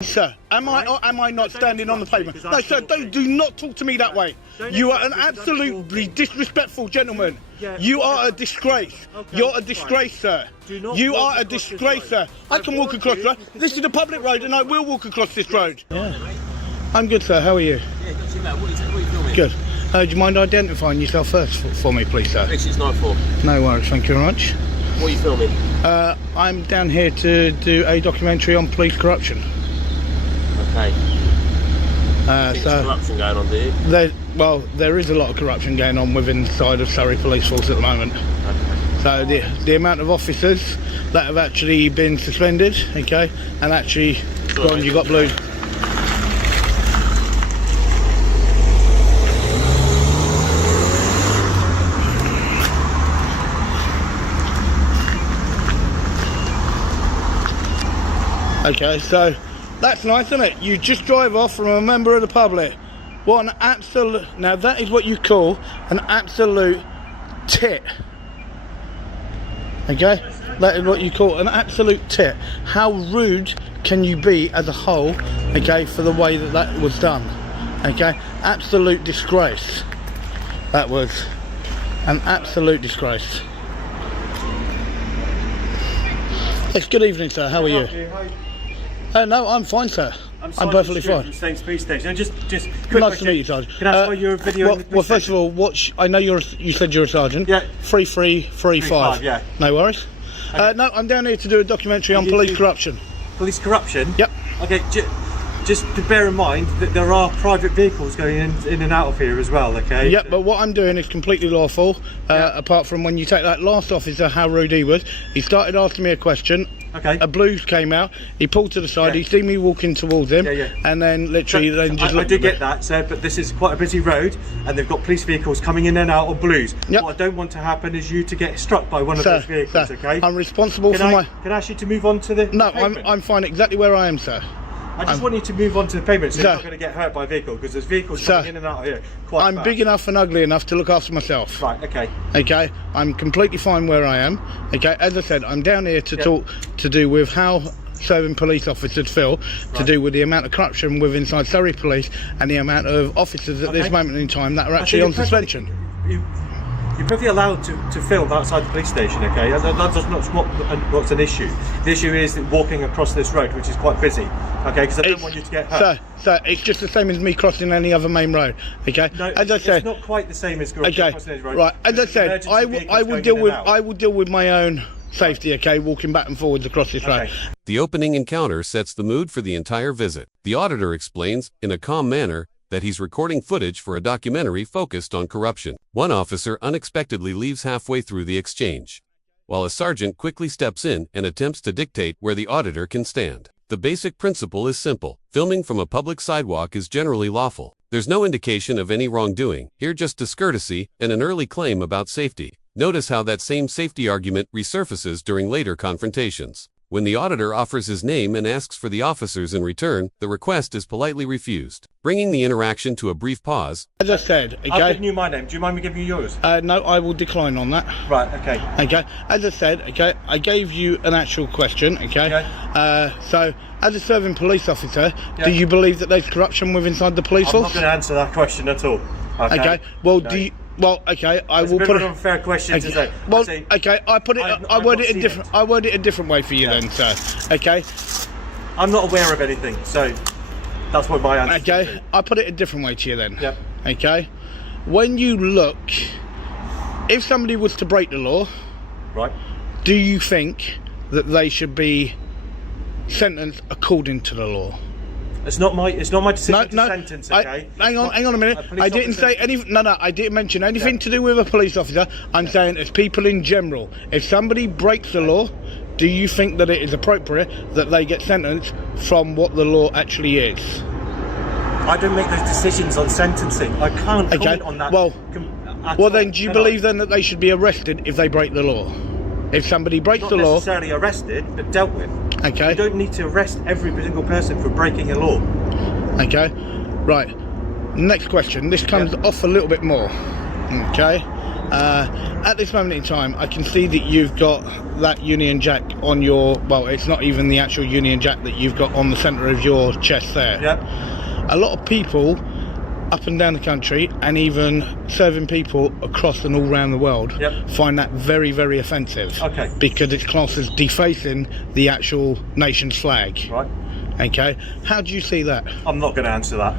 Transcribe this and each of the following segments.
Sir, am I or am I not standing on the pavement? No, sir, do not talk to me that way. You are an absolutely disrespectful gentleman. You are a disgrace. You're a disgrace, sir. You are a disgrace, sir. I can walk across that. This is a public road and I will walk across this road. Yeah. I'm good, sir. How are you? Yeah, not too bad. What are you filming? Good. Do you mind identifying yourself first for me, please, sir? This is lawful. No worries, thank you very much. What are you filming? I'm down here to do a documentary on police corruption. Okay. So corruption going on, do you? There is a lot of corruption going on within the side of Surrey Police Force at the moment. Okay. So the amount of officers that have actually been suspended, okay, and actually gone, you got blue. Okay, so that's nice, isn't it? You just drive off from a member of the public. What an absolute... Now that is what you call an absolute tit. Okay? That is what you call an absolute tit. How rude can you be as a whole, okay, for the way that that was done? Okay? Absolute disgrace. That was an absolute disgrace. Yes, good evening, sir. How are you? No, I'm fine, sir. I'm perfectly fine. From Staines Police Station. Just quick nice to meet you, Sergeant. Can I ask why you're a video? Well, first of all, I know you said you're a sergeant. Yeah. 3335. Yeah. No worries. Okay. No, I'm down here to do a documentary on police corruption. Police corruption? Yep. Okay. Just to bear in mind that there are private vehicles going in and out of here as well. Okay. Yep. But what I'm doing is completely lawful. Apart from when you take that last officer, how rude he was. He started asking me a question. Okay. A blue came out. He pulled to the side. He seen me walking towards him. And then literally, I did get that, sir. But this is quite a busy road, and they've got police vehicles coming in and out of blues. Yep. What I don't want to happen is you to get struck by one of those vehicles. Okay. I'm responsible Can I ask you to move on to the? No, pavement? I'm fine exactly where I am, sir. I just want you to move on to the pavement so you're not going to get hurt by a vehicle, because there's vehicles coming in and out of here quite fast. I'm big enough and ugly enough to look after myself. Right, okay. Okay, I'm completely fine where I am. Okay, as I said, I'm down here to talk to do with how serving police officers feel, to do with the amount of corruption within inside Surrey Police and the amount of officers at this moment in time that are actually on suspension. You're perfectly allowed to film outside the police station, okay? That's not what's an issue. The issue is walking across this road, which is quite busy, okay? Because I don't want you to get hurt. Sir, it's just the same as me crossing any other main road, okay? No, as I said, it's not quite the same as crossing this road. Right, as I said, I will deal with my own safety, okay, walking back and forwards across this road. The opening encounter sets the mood for the entire visit. The auditor explains, in a calm manner, that he's recording footage for a documentary focused on corruption. One officer unexpectedly leaves halfway through the exchange, while a sergeant quickly steps in and attempts to dictate where the auditor can stand. The basic principle is simple. Filming from a public sidewalk is generally lawful. There's no indication of any wrongdoing, here just discourtesy and an early claim about safety. Notice how that same safety argument resurfaces during later confrontations. When the auditor offers his name and asks for the officers in return, the request is politely refused, bringing the interaction to a brief pause. As I said, okay. I've given you my name. Do you mind me giving you yours? No, I will decline on that. Right, okay. Okay, as I said, okay, I gave you an actual question, okay? So, as a serving police officer, do you believe that there's corruption within inside the police force? I'm not going to answer that question at all. Okay, well, do you... Well, okay, I will put it. It's an unfair question to say. Well, okay, I word it a different way for you then, sir. Okay. I'm not aware of anything, so that's what my answer is. Okay, I put it a different way to you then. Yep. Okay. When you look, if somebody was to break the law, right, do you think that they should be sentenced according to the law? It's not my decision to sentence, okay? Hang on a minute. I didn't say anything. No, I didn't mention anything to do with a police officer. I'm saying as people in general. If somebody breaks the law, do you think that it is appropriate that they get sentenced from what the law actually is? I don't make those decisions on sentencing. I can't comment on that. Well, then do you believe then that they should be arrested if they break the law? If somebody breaks the law... Not necessarily arrested, but dealt with. Okay. You don't need to arrest every single person for breaking a law. Okay. Right. Next question. This comes off a little bit more. Okay. At this moment in time, I can see that you've got that Union Jack on your, well, it's not even the actual Union Jack that you've got on the centre of your chest there. Yep. A lot of people up and down the country, and even serving people across and all around the world, Yep. find that very, very offensive. Okay. Because it's classed as defacing the actual nation's flag. Right. Okay. How do you see that? I'm not going to answer that.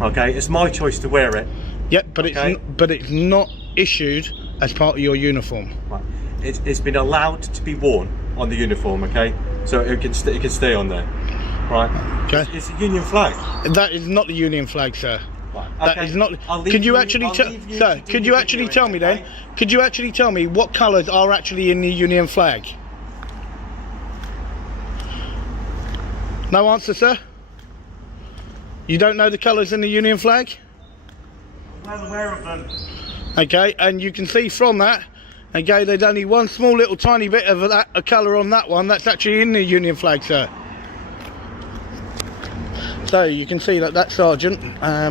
Okay, it's my choice to wear it. Yep, but Okay. it's not issued as part of your uniform. Right. It's been allowed to be worn on the uniform. Okay, so it can stay on there. Right. Okay. It's a Union flag. That is not the Union flag, sir. Right. That Okay. is not. I'll leave Could you you- actually I'll tell, leave you sir? to do Could you your actually viewing, tell me then? okay? Could you actually tell me what colours are actually in the Union flag? No answer, sir. You don't know the colours in the Union flag? I'm well aware of them. Okay, and you can see from that. Okay, there's only one small little tiny bit of that a colour on that one. That's actually in the Union flag, sir. So you can see that sergeant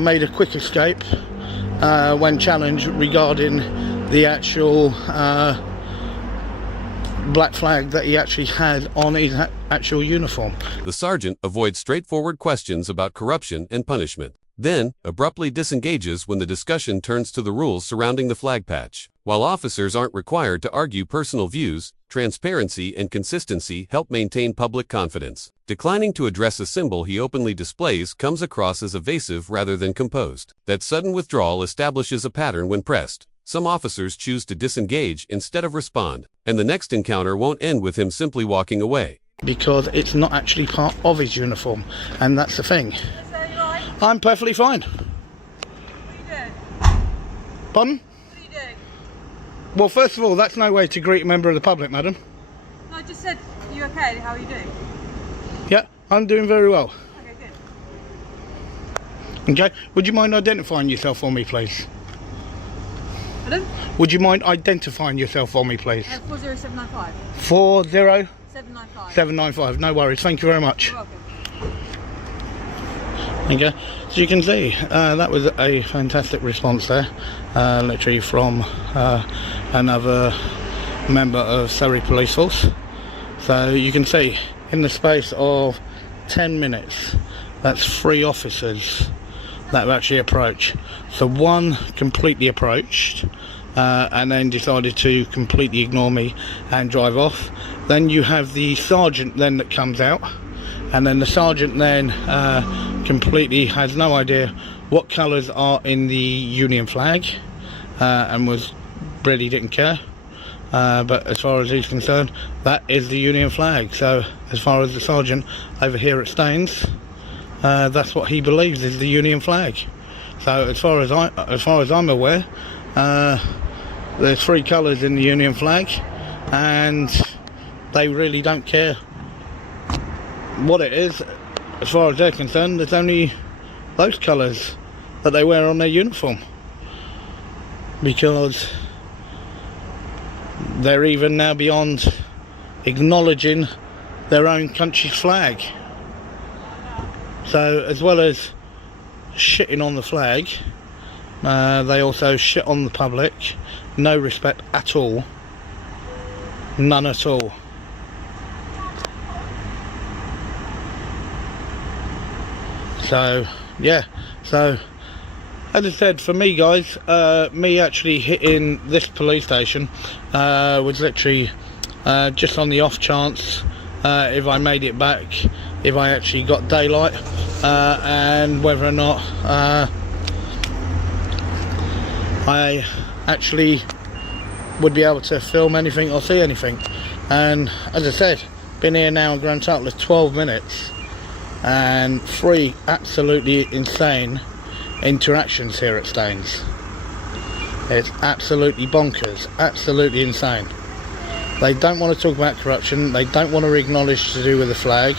made a quick escape when challenged regarding the actual black flag that he actually had on his actual uniform. The sergeant avoids straightforward questions about corruption and punishment, then abruptly disengages when the discussion turns to the rules surrounding the flag patch. While officers aren't required to argue personal views, transparency and consistency help maintain public confidence. Declining to address a symbol he openly displays comes across as evasive rather than composed. That sudden withdrawal establishes a pattern when pressed. Some officers choose to disengage instead of respond, and the next encounter won't end with him simply walking away. Because it's not actually part of his uniform, and that's the thing. So you right? I'm perfectly fine. What are you doing? Pardon? What are you doing? Well, first of all, that's no way to greet a member of the public, madam. No, I just said, are you okay? How are you doing? Yeah, I'm doing very well. Okay, good. Okay, would you mind identifying yourself for me, please? Pardon? Would you mind identifying yourself for me, please? 40795. 40795. 795. No worries, thank you very much. You're welcome. Okay, so you can see that was a fantastic response there, literally from another member of Surrey Police Force. So you can see in the space of 10 minutes, that's 3 officers that have actually approached. So one completely approached and then decided to completely ignore me and drive off. Then you have the sergeant then that comes out, and then the sergeant then completely has no idea what colours are in the Union flag and really didn't care. But as far as he's concerned, that is the Union flag. So as far as the sergeant over here at Staines, that's what he believes is the Union flag. So as far as I'm aware, there's 3 colours in the Union flag, and they really don't care what it is. As far as they're concerned, there's only those colours that they wear on their uniform, because they're even now beyond acknowledging their own country's flag. So as well as shitting on the flag, they also shit on the public. No respect at all. None at all. So yeah, so as I said, for me guys, me actually hitting this police station was literally just on the off chance if I made it back, if I actually got daylight, and whether or not I actually would be able to film anything or see anything. And as I said, been here now in grand total of 12 minutes and 3 absolutely insane interactions here at Staines. It's absolutely bonkers, absolutely insane. They don't want to talk about corruption, they don't want to acknowledge to do with the flag,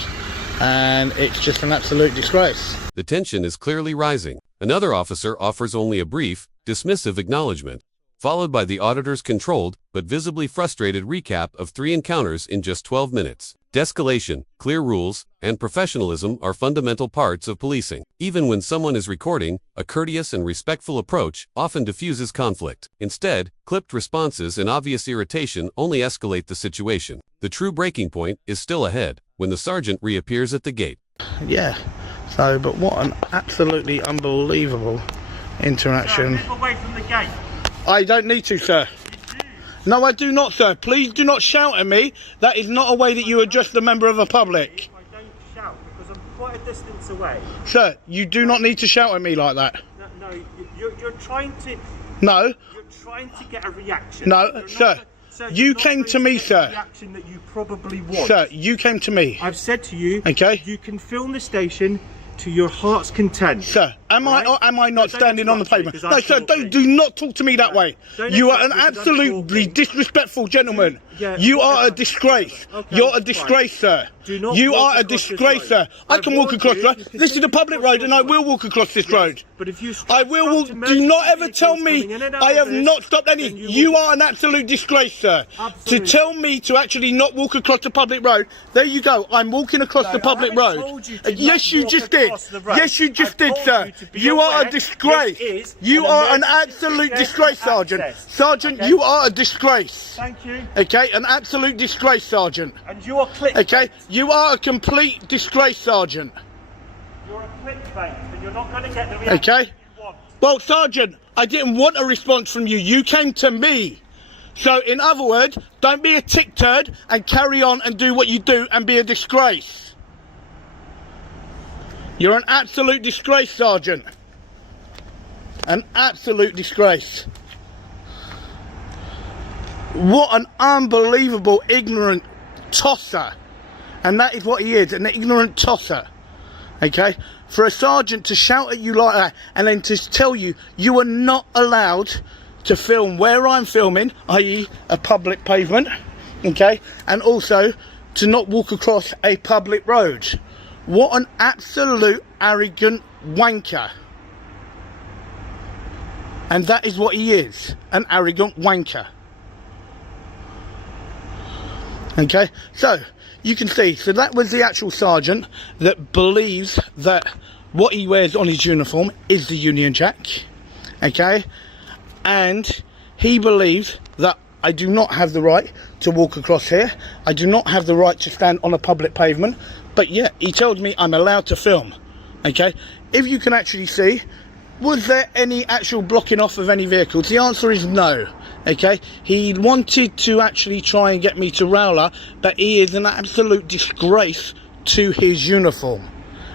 and it's just an absolute disgrace. The tension is clearly rising. Another officer offers only a brief, dismissive acknowledgement, followed by the auditor's controlled but visibly frustrated recap of 3 encounters in just 12 minutes. De-escalation, clear rules, and professionalism are fundamental parts of policing. Even when someone is recording, a courteous and respectful approach often diffuses conflict. Instead, clipped responses and obvious irritation only escalate the situation. The true breaking point is still ahead, when the sergeant reappears at the gate. Yeah, so, but what an absolutely unbelievable interaction. Move away from the gate. I don't need to, sir. No, I do not, sir. Please do not shout at me. That is not a way that you address the member of the public. I don't shout because I'm quite a distance away. Sir, you do not need to shout at me like that. No, you're trying to... No. You're trying to get a reaction. No, sir. You came to me, sir. Reaction that you probably want. Sir, you came to me. I've said to you, okay, you can film the station to your heart's content. Sir, am I not standing on the pavement? No, sir, do not talk to me that way. You are an absolutely disrespectful gentleman. You are a disgrace. You're a disgrace, sir. You are a disgrace, sir. I can walk across the road. This is a public road and I will walk across this road. But if you I will walk. Do not ever tell me I have not stopped any. You are an absolute disgrace, sir. To tell me to actually not walk across the public road. There you go. I'm walking across the public road. Yes, you just did. Yes, you just did, sir. You are a disgrace. You are an absolute disgrace, Sergeant. Sergeant, you are a disgrace. Thank you. Okay, an absolute disgrace, Sergeant. And you are clickbait. Okay, you are a complete disgrace, Sergeant. You're a clickbait, and you're not going to get the reaction okay. you want. Well, Sergeant, I didn't want a response from you. You came to me. So, in other words, don't be a tick turd and carry on and do what you do and be a disgrace. You're an absolute disgrace, Sergeant. An absolute disgrace. What an unbelievable ignorant tosser. And that is what he is, an ignorant tosser. Okay? For a sergeant to shout at you like that and then to tell you you are not allowed to film where I'm filming, i.e. a public pavement, okay? And also to not walk across a public road. What an absolute arrogant wanker. And that is what he is, an arrogant wanker. Okay, so you can see, so that was the actual sergeant that believes that what he wears on his uniform is the Union Jack. Okay, and he believes that I do not have the right to walk across here. I do not have the right to stand on a public pavement. But yet, he told me I'm allowed to film. Okay? If you can actually see, was there any actual blocking off of any vehicles? The answer is no. Okay? He wanted to actually try and get me to rowler, but he is an absolute disgrace to his uniform.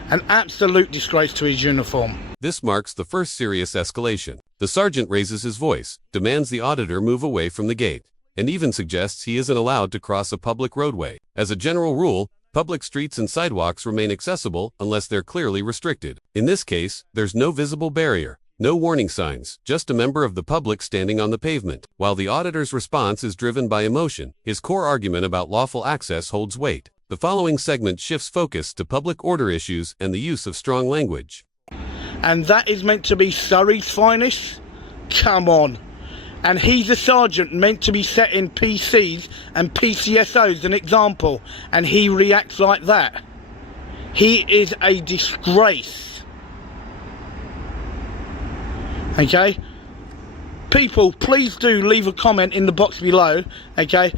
An absolute disgrace to his uniform. This marks the first serious escalation. The sergeant raises his voice, demands the auditor move away from the gate, and even suggests he isn't allowed to cross a public roadway. As a general rule, public streets and sidewalks remain accessible unless they're clearly restricted. In this case, there's no visible barrier, no warning signs, just a member of the public standing on the pavement. While the auditor's response is driven by emotion, his core argument about lawful access holds weight. The following segment shifts focus to public order issues and the use of strong language. And that is meant to be Surrey's finest? Come on. And he's a sergeant meant to be setting PCs and PCSOs an example, and he reacts like that. He is a disgrace. Okay? People, please do leave a comment in the box below, okay,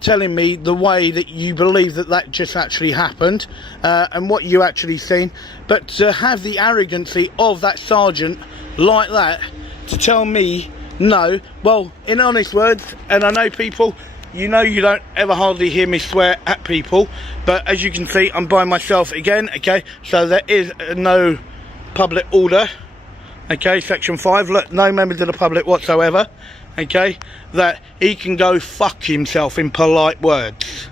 telling me the way that you believe that that just actually happened, and what you actually seen. But to have the arrogancy of that sergeant like that, to tell me no, well, in honest words, and I know people, you know you don't ever hardly hear me swear at people, but as you can see, I'm by myself again, okay, so there is no public order, okay, section 5, look, no members of the public whatsoever, okay, that he can go fuck himself in polite words,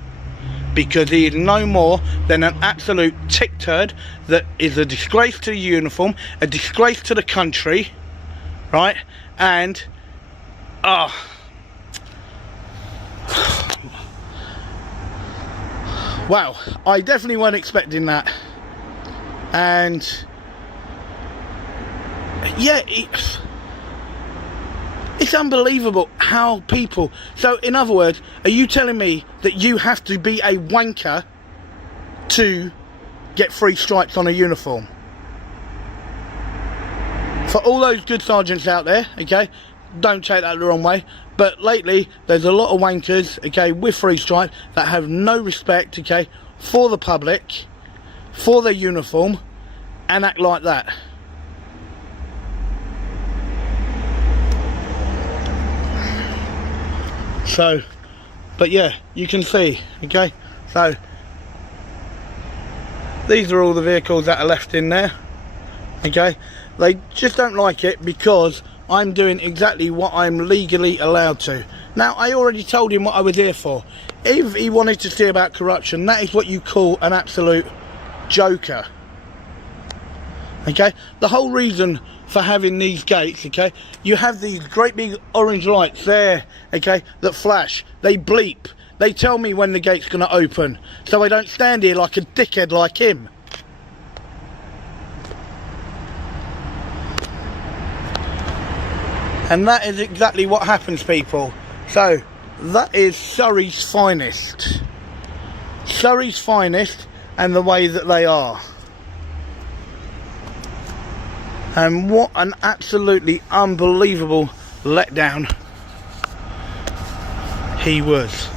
because he is no more than an absolute tick turd that is a disgrace to the uniform, a disgrace to the country, right, and wow, I definitely weren't expecting that. And yeah, it's unbelievable how people, so in other words, are you telling me that you have to be a wanker to get 3 stripes on a uniform. For all those good sergeants out there, okay, don't take that the wrong way, but lately there's a lot of wankers, okay, with 3 stripes that have no respect, okay, for the public, for their uniform, and act like that. So, but yeah, you can see, okay, so these are all the vehicles that are left in there, okay. They just don't like it because I'm doing exactly what I'm legally allowed to. Now, I already told him what I was here for. If he wanted to see about corruption, that is what you call an absolute joker. Okay, the whole reason for having these gates, okay, you have these great big orange lights there, okay, that flash, they bleep, they tell me when the gate's going to open, so I don't stand here like a dickhead like him. And that is exactly what happens, people. So that is Surrey's finest. Surrey's finest, and the way that they are. And what an absolutely unbelievable letdown he was.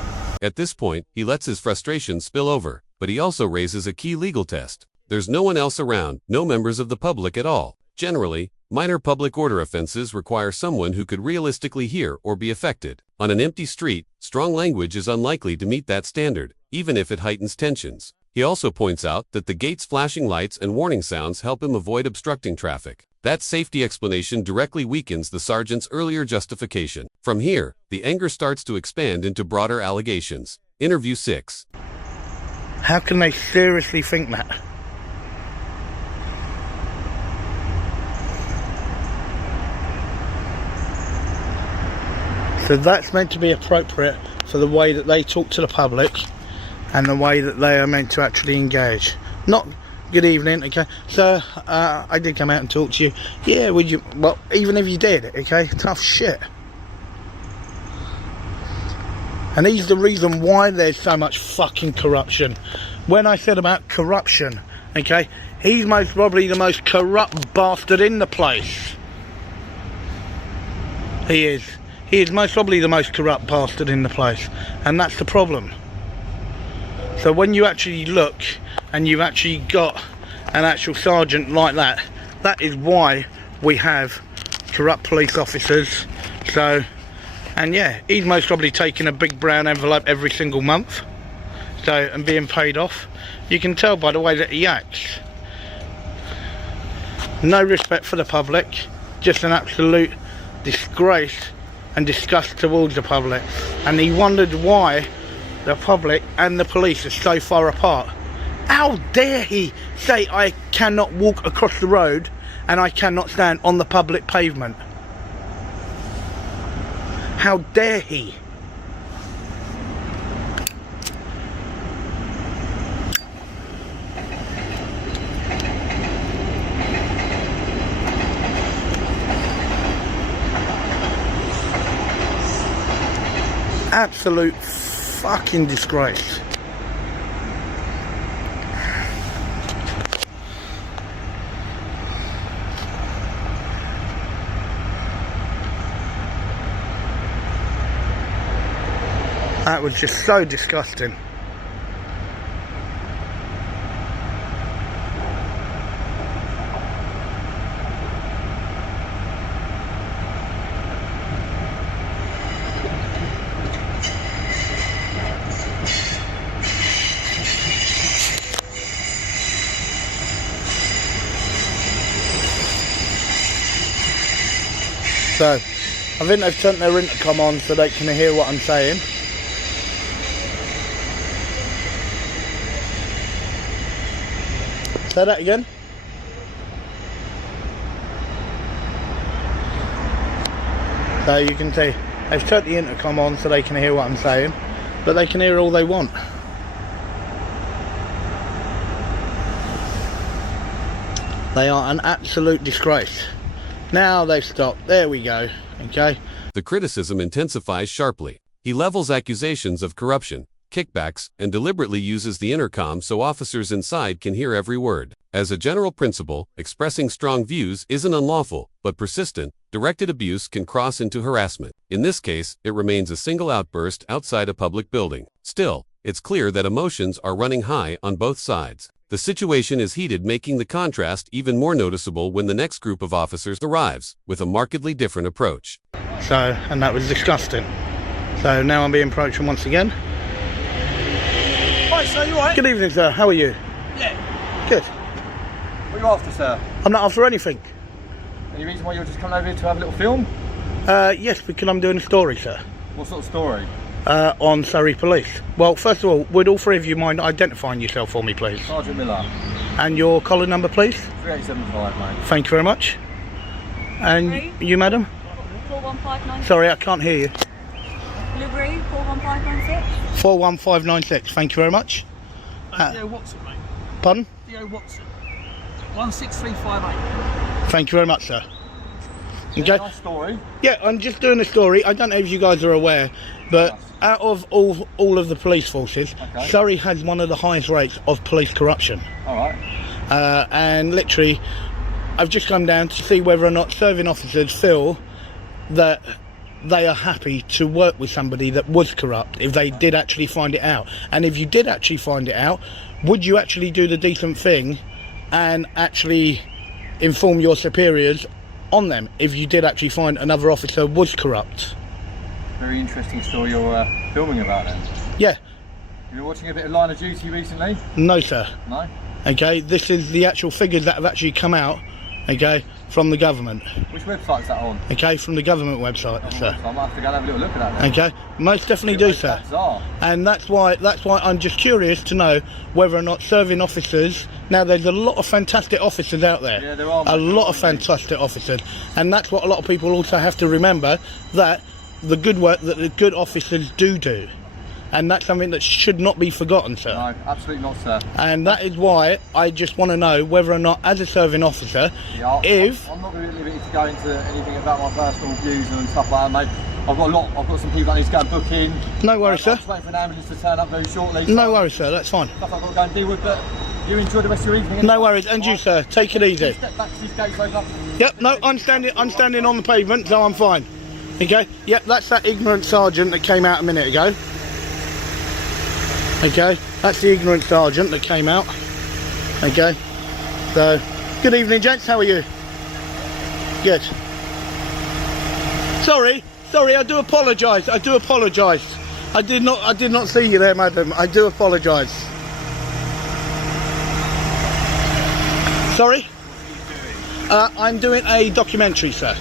At this point, he lets his frustration spill over, but he also raises a key legal test. There's no one else around, no members of the public at all. Generally, minor public order offenses require someone who could realistically hear or be affected. On an empty street, strong language is unlikely to meet that standard, even if it heightens tensions. He also points out that the gate's flashing lights and warning sounds help him avoid obstructing traffic. That safety explanation directly weakens the sergeant's earlier justification. From here, the anger starts to expand into broader allegations. Interview 6. How can they seriously think that? So that's meant to be appropriate for the way that they talk to the public and the way that they are meant to actually engage. Not good evening, okay, sir, I did come out and talk to you. Yeah, would you? Well, even if you did, okay, tough shit. And he's the reason why there's so much fucking corruption. When I said about corruption, okay, he's most probably the most corrupt bastard in the place. He is. He is most probably the most corrupt bastard in the place, and that's the problem. So when you actually look and you've actually got an actual sergeant like that, that is why we have corrupt police officers. So, and yeah, he's most probably taking a big brown envelope every single month, so, and being paid off. You can tell by the way that he acts. No respect for the public, just an absolute disgrace and disgust towards the public. And he wondered why the public and the police are so far apart. How dare he say I cannot walk across the road and I cannot stand on the public pavement? How dare he? Absolute fucking disgrace. That was just so disgusting. So, I think they've turned their intercom on so they can hear what I'm saying. Say that again. So you can see, they've turned the intercom on so they can hear what I'm saying, but they can hear all they want. They are an absolute disgrace. Now they've stopped. There we go. Okay. The criticism intensifies sharply. He levels accusations of corruption, kickbacks, and deliberately uses the intercom so officers inside can hear every word. As a general principle, expressing strong views isn't unlawful, but persistent, directed abuse can cross into harassment. In this case, it remains a single outburst outside a public building. Still, it's clear that emotions are running high on both sides. The situation is heated, making the contrast even more noticeable when the next group of officers arrives, with a markedly different approach. So, and that was disgusting. So now I'm being approached once again. Right, sir, you alright? Good evening, sir. How are you? Yeah. Good. What are you after, sir? I'm not after anything. Any reason why you're just coming over here to have a little film? Yes, because I'm doing a story, sir. What sort of story? On Surrey Police. Well, first of all, would all three of you mind identifying yourself for me, please? Sergeant Miller. And your collar number, please? 3875, mate. Thank you very much. And you, madam? 41596. Sorry, I can't hear you. Livery 41596. 41596. Thank you very much. Theo Watson, mate. Pardon? Theo Watson. 16358. Thank you very much, sir. Okay. Nice story. Yeah, I'm just doing a story. I don't know if you guys are aware, but out of all of the police forces, Okay. Surrey has one of the highest rates of police corruption. Alright. And literally, I've just come down to see whether or not serving officers feel that they are happy to work with somebody that was corrupt if they did actually find it out. And if you did actually find it out, would you actually do the decent thing and actually inform your superiors on them if you did actually find another officer was corrupt? Very interesting story you're filming about then. Yeah. You were watching a bit of Line of Duty recently? No, sir. No? Okay, this is the actual figures that have actually come out, okay, from the government. Which website's that on? Okay, from the government website, sir. So I might have to go and have a little look at that then. Okay, most definitely do, sir. Bizarre. And that's why I'm just curious to know whether or not serving officers. Now, there's a lot of fantastic officers out there. Yeah, there are. A lot of fantastic officers, and that's what a lot of people also have to remember, that the good work that the good officers do. And that's something that should not be forgotten, sir. No, absolutely not, sir. And that is why I just want to know whether or not, as a serving officer, Yeah, I'm not really liberty to go into anything about my personal views and stuff like that, mate. I've got some people I need to go and book in. No worries, sir. I'm just waiting for an ambulance to turn up very shortly. No worries, sir. That's fine. Stuff I've got to go and deal with, but you enjoy the rest of your evening. No worries, and you, sir. Take it easy. Step back to these gates open up. Yep. No, I'm standing on the pavement, so I'm fine. Okay. Yep. That's that ignorant sergeant that came out a minute ago. Okay. That's the ignorant sergeant that came out. Okay. So, good evening, gents. How are you? Good. Sorry. I do apologise. I did not see you there, madam. I do apologise. Sorry? I'm doing a documentary, sir.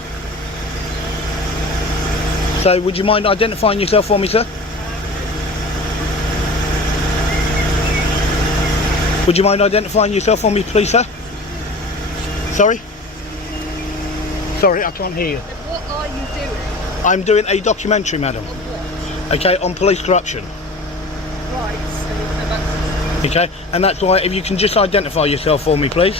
So would you mind identifying yourself for me, sir? Would you mind identifying yourself for me, please, sir? Sorry? Sorry, I can't hear you. What are you doing? I'm doing a documentary, madam. Okay, on police corruption. Right, so we'll go back to Okay, and that's why, if you can just identify yourself for me, please.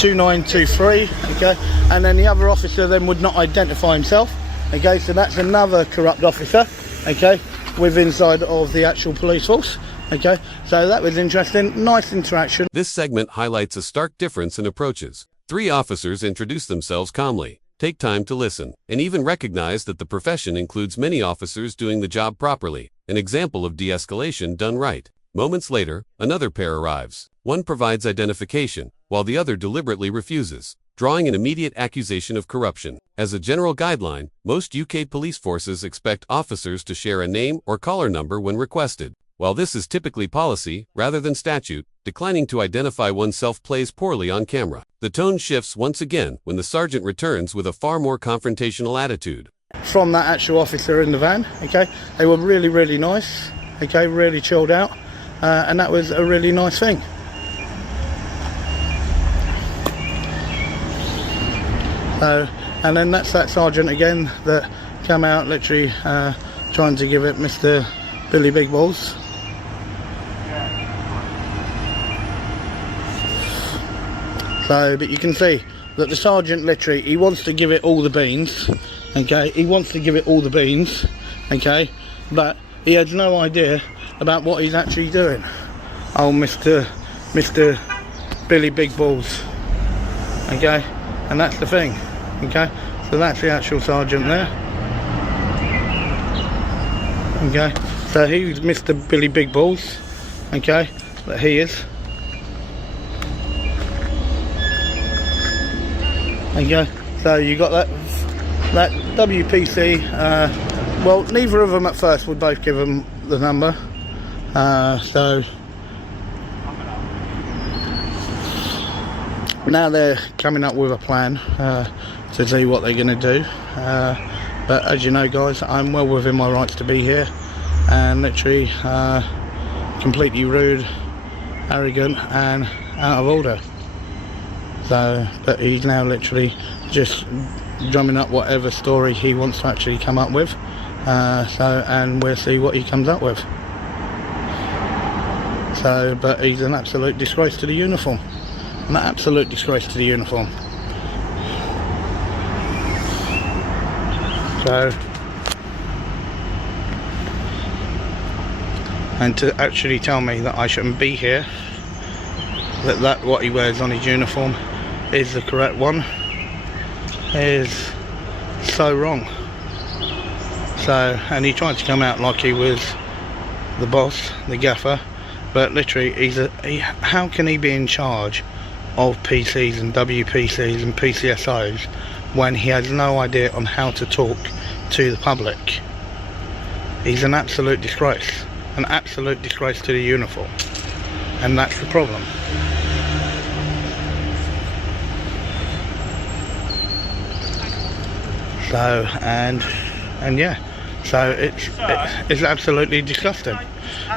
2923. Okay, and then the other officer then would not identify himself. Okay, so that's another corrupt officer. Okay, with inside of the actual police force. Okay, so that was interesting. Nice interaction. This segment highlights a stark difference in approaches. 3 officers introduce themselves calmly, take time to listen, and even recognize that the profession includes many officers doing the job properly, an example of de-escalation done right. Moments later, another pair arrives. One provides identification, while the other deliberately refuses, drawing an immediate accusation of corruption. As a general guideline, most UK police forces expect officers to share a name or collar number when requested. While this is typically policy, rather than statute, declining to identify oneself plays poorly on camera. The tone shifts once again when the sergeant returns with a far more confrontational attitude. From that actual officer in the van, okay, they were really, really nice, okay, really chilled out, and that was a really nice thing. And then that's that sergeant again that came out literally trying to give it Mr. Billy Big Balls. So, but you can see that the sergeant literally, he wants to give it all the beans, okay, he wants to give it all the beans, okay, but he has no idea about what he's actually doing. Oh, Mr. Billy Big Balls. Okay, and that's the thing. Okay, so that's the actual sergeant there. Okay, so he's Mr. Billy Big Balls. Okay, that he is. Okay, so you got that WPC. Well, neither of them at first would both give them the number. So now they're coming up with a plan to see what they're going to do. But as you know, guys, I'm well within my rights to be here, and literally completely rude, arrogant, and out of order. So, but he's now literally just drumming up whatever story he wants to actually come up with. And we'll see what he comes up with. So, but he's an absolute disgrace to the uniform. An absolute disgrace to the uniform. So, and to actually tell me that I shouldn't be here, that what he wears on his uniform is the correct one, is so wrong. So, and he tried to come out like he was the boss, the gaffer, but literally how can he be in charge of PCs and WPCs and PCSOs when he has no idea on how to talk to the public? He's an absolute disgrace to the uniform, and that's the problem. So, and yeah, so it's absolutely disgusting.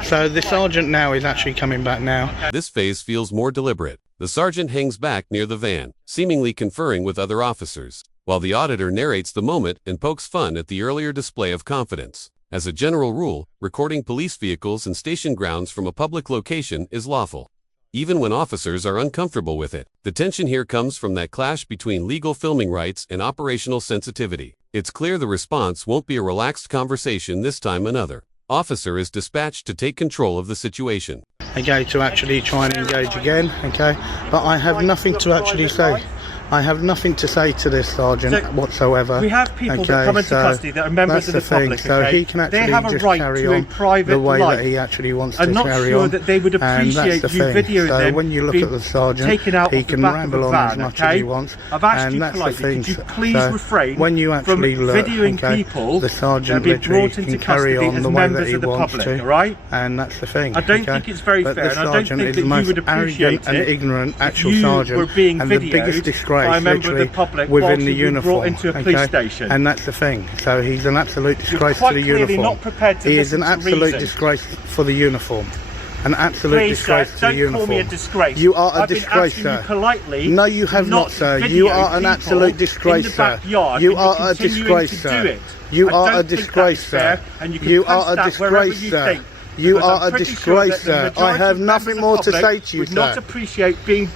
So the sergeant now is actually coming back now. This phase feels more deliberate. The sergeant hangs back near the van, seemingly conferring with other officers, while the auditor narrates the moment and pokes fun at the earlier display of confidence. As a general rule, recording police vehicles and station grounds from a public location is lawful, even when officers are uncomfortable with it. The tension here comes from that clash between legal filming rights and operational sensitivity. It's clear the response won't be a relaxed conversation this time. Another officer is dispatched to take control of the situation. Okay, to actually try and engage again, okay, but I have nothing to actually say. I have nothing to say to this sergeant whatsoever. We have people that come into custody that are members of the public. So he can actually just carry on the way that he actually wants to carry on. I'm not sure that they would appreciate you videoing them. So when you look at the sergeant, he can ramble on as much as he wants. I've asked you politely, could you please refrain from videoing people the sergeant that have been brought into custody as members of the public, alright? And that's the thing. I don't think it's very fair, and I don't think that you would appreciate and ignorant actual sergeant, and the biggest disgrace by a member of the public within the uniform, brought into a police station. And that's the thing. So he's an absolute disgrace to the uniform. Not prepared to he is an absolute disgrace for the uniform. An absolute disgrace to the uniform. Don't call me a disgrace. You are a disgrace, sir. You politely. No, you have not, sir. You are an absolute disgrace, sir. You are a disgrace, sir. You are a disgrace, sir. You are a disgrace, sir. You are a disgrace, sir. I have nothing more to say to you, sir. Would not appreciate being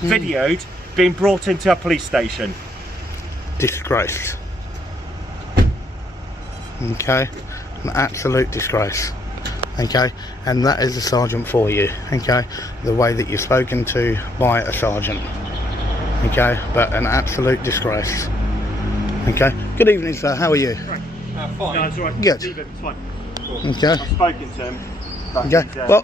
videoed, being brought into a police station. Disgrace. Okay, an absolute disgrace. Okay, and that is a sergeant for you. Okay, the way that you're spoken to by a sergeant. Okay, but an absolute disgrace. Okay, good evening, sir. How are you? Fine. No, it's all right. Good. Leave it. It's fine. Cool. Okay. I've spoken to him. Okay. Well,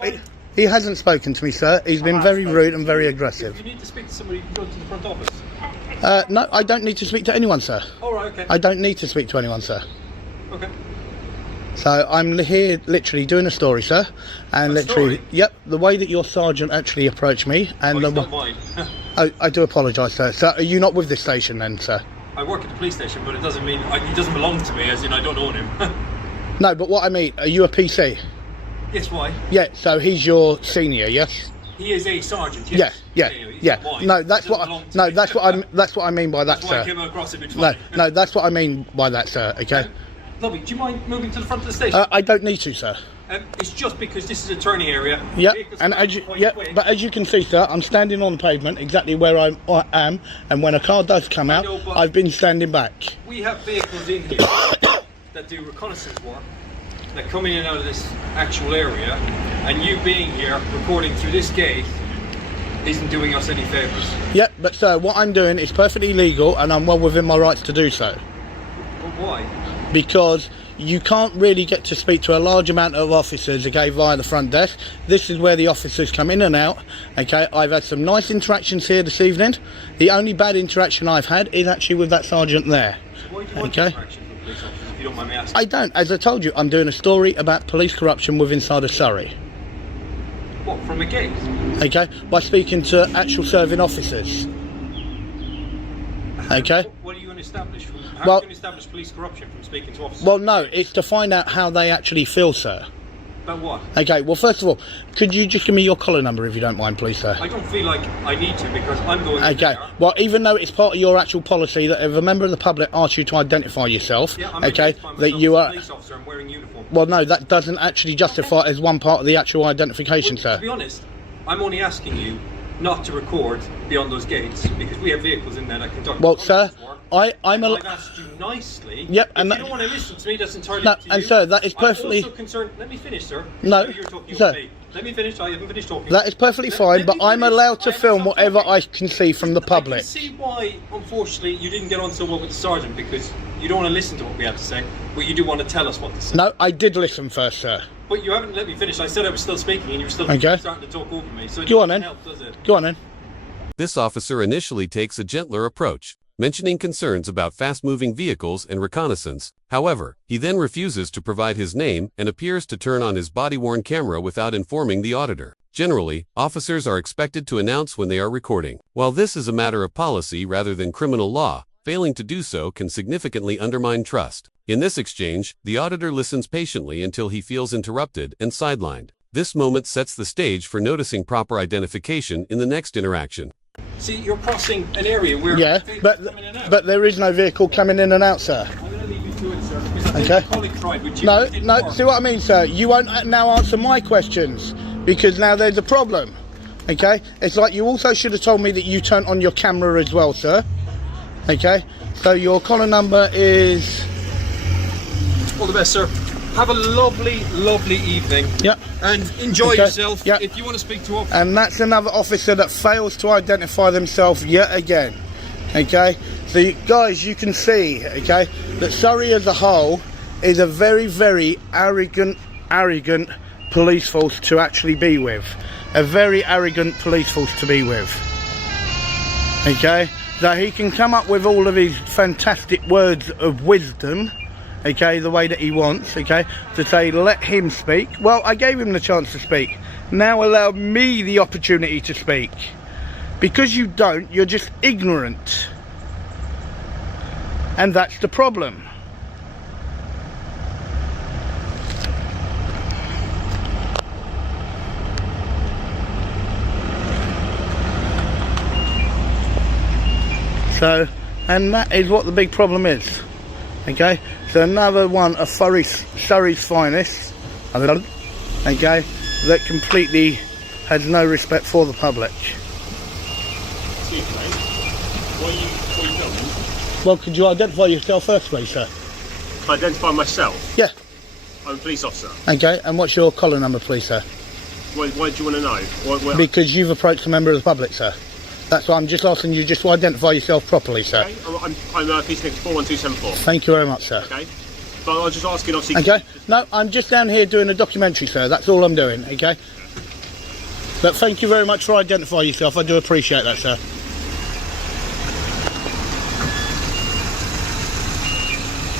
he hasn't spoken to me, sir. He's been very rude and very aggressive. If you need to speak to somebody, you can go to the front office. No, I don't need to speak to anyone, sir. All right, okay. I don't need to speak to anyone, sir. Okay. So I'm here literally doing a story, sir, and literally, yep, the way that your sergeant actually approached me, and it's not mine. I do apologise, sir. So are you not with this station then, sir? I work at the police station, but it doesn't mean he doesn't belong to me, as in I don't own him. No, but what I mean, are you a PC? Yes, why? Yeah, so he's your senior, yes? He is a sergeant. Yes. Yeah. No, that's what I mean by that, that's sir. Why I came across it no, that's what I mean by that, sir. Okay. Lovely. Do you mind moving to the front of the station? I don't need to, sir. It's just because this is a turning area. Yeah, and but as you can see, sir, I'm standing on the pavement exactly where I am, and when a car does come out, I've been standing back. We have vehicles in here that do reconnaissance work. that coming in and out of this actual area, and you being here recording through this gate isn't doing us any favours. Yeah, but sir, what I'm doing is perfectly legal and I'm well within my rights to do so. Well, why? Because you can't really get to speak to a large amount of officers, okay, via the front desk. This is where the officers come in and out, okay. I've had some nice interactions here this evening. The only bad interaction I've had is actually with that sergeant there. So why do you want Okay. interaction from police officers, if you don't mind me asking? I don't. As I told you, I'm doing a story about police corruption within inside of Surrey. What, from a gate? Okay, by speaking to actual serving officers. Okay. What are you going to establish? How Well- are you going to establish police corruption from speaking to officers? Well, no, it's to find out how they actually feel, sir. About what? Okay, well, first of all, could you just give me your collar number if you don't mind, please, sir? I don't feel like I need to because I'm going in Okay, there. well, even though it's part of your actual policy that if a member of the public asks you to identify yourself, Yeah, I'm okay, identifying that myself you as a are... police officer. I'm wearing uniform. Well, no, that doesn't actually justify as one part of the actual identification, Well, sir. to be honest, I'm only asking you not to record beyond those gates because we have vehicles in there that conduct. Well, sir, work. I'm a... I've asked you nicely. Yep, If and you that- don't want to listen to me, that's entirely No, up to and you. sir, that is perfectly- I'm also concerned. Let me finish, sir. No, You're talking sir. over me. Let me finish. I haven't finished talking. That is perfectly fine, Let but me I'm finish. allowed to I haven't film stopped whatever talking. I can see from the I public. can see why, unfortunately, you didn't get on so well with the sergeant because you don't want to listen to what we have to say, but you do want to tell us what to say. No, I did listen first, sir. But you haven't let me finish. I said I was still speaking, and you were still Okay. starting to talk over me. So it Go on doesn't then. help, does it? Go on then. This officer initially takes a gentler approach, mentioning concerns about fast-moving vehicles and reconnaissance. However, he then refuses to provide his name and appears to turn on his body-worn camera without informing the auditor. Generally, officers are expected to announce when they are recording. While this is a matter of policy rather than criminal law, failing to do so can significantly undermine trust. In this exchange, the auditor listens patiently until he feels interrupted and sidelined. This moment sets the stage for noticing proper identification in the next interaction. See, you're crossing an area where Yeah, vehicles come in and out. but there is no vehicle coming in and out, sir. I'm going to leave you to it, sir. Because I think Okay. my colleague tried with you. No, It didn't no, work. see what I mean, sir? You won't now answer my questions because now there's a problem. Okay? It's like you also should have told me that you turned on your camera as well, sir. Okay? So your collar number is... All the best, sir. Have a lovely, lovely evening. Yep. And enjoy Okay. yourself. Yep. If you want to speak to officers. And that's another officer that fails to identify themselves yet again. Okay? So you, guys, you can see, okay, that Surrey as a whole is a very, very arrogant police force to actually be with. A very arrogant police force to be with. Okay? So he can come up with all of his fantastic words of wisdom, okay, the way that he wants, okay, to say let him speak. Well, I gave him the chance to speak. Now allow me the opportunity to speak. Because you don't, you're just ignorant. And that's the problem. So, and that is what the big problem is. Okay, so another one of Surrey's finest, okay, that completely has no respect for the public. Excuse me, what are you filming? Well, could you identify yourself first, please, sir? Identify myself. Yeah. I'm a police officer. Okay, and what's your collar number, please, sir? Why do you want to know? Why, Because you've approached a member of the public, sir. That's why I'm just asking you just to identify yourself properly, sir. okay, I'm police next 41274. Thank you very much, sir. Okay, but I was just asking, obviously. Okay, no, I'm just down here doing a documentary, sir. That's all I'm doing, okay? But thank you very much for identifying yourself. I do appreciate that, sir.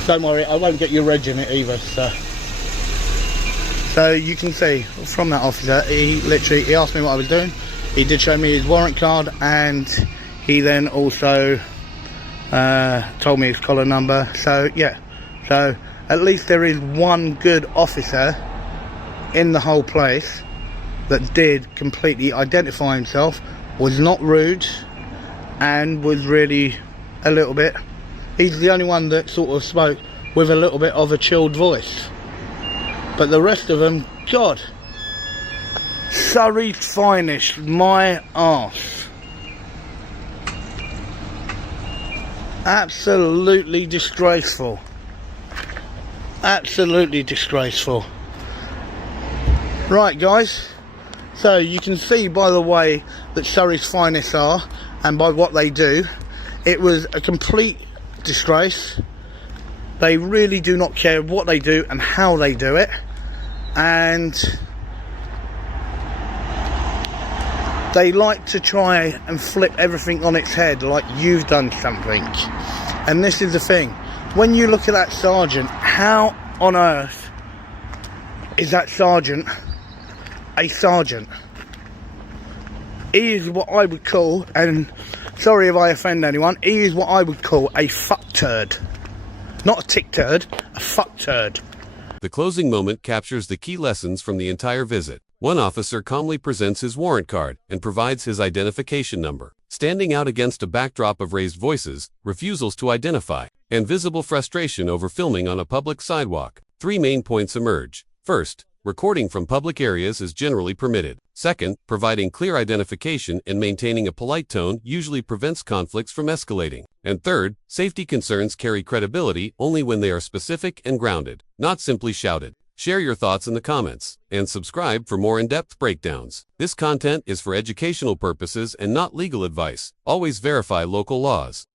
Don't worry, I won't get your reg in it either, sir. So you can see from that officer, he asked me what I was doing. He did show me his warrant card, and he then also told me his collar number. So yeah, so at least there is one good officer in the whole place that did completely identify himself, was not rude, and was really a little bit, he's the only one that sort of spoke with a little bit of a chilled voice. But the rest of them, God, Surrey's finest, my arse. Absolutely disgraceful. Absolutely disgraceful. Right, guys, so you can see by the way that Surrey's finest are and by what they do, it was a complete disgrace. They really do not care what they do and how they do it, and they like to try and flip everything on its head like you've done something. And this is the thing, when you look at that sergeant, how on earth is that sergeant a sergeant? He is what I would call, and sorry if I offend anyone, he is what I would call a fuck turd. Not a tick turd, a fuck turd. The closing moment captures the key lessons from the entire visit. One officer calmly presents his warrant card and provides his identification number, standing out against a backdrop of raised voices, refusals to identify, and visible frustration over filming on a public sidewalk. 3 main points emerge. First, recording from public areas is generally permitted. Second, providing clear identification and maintaining a polite tone usually prevents conflicts from escalating. And third, safety concerns carry credibility only when they are specific and grounded, not simply shouted. Share your thoughts in the comments, and subscribe for more in-depth breakdowns. This content is for educational purposes and not legal advice. Always verify local laws.